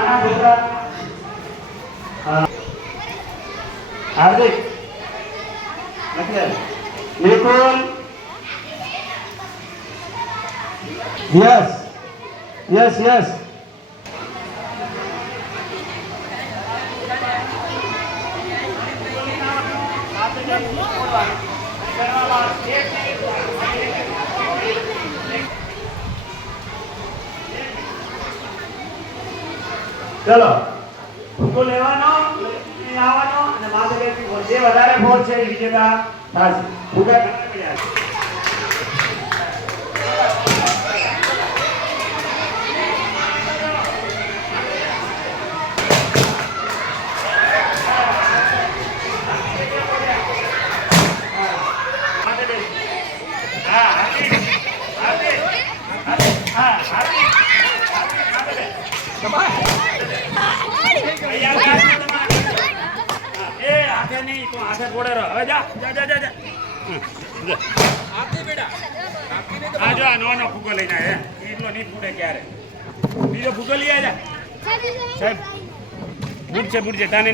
નાના છોકરા હાર્દિક Nikul yes yes yes ચલો ફૂકો લેવાનો આવવાનો અને માથે જે વધારે ફોર્સ છે એ જગ્યા થશે ફૂકા ઘણા પડ્યા नहीं तो हाथे फोड़े रहो जा जा जा जा जा आते बेटा आ जा नो नो फूको लेना है इतनो नहीं फूटे क्या रे बीजो फूको लिया जा साहब बुढ़ से ताने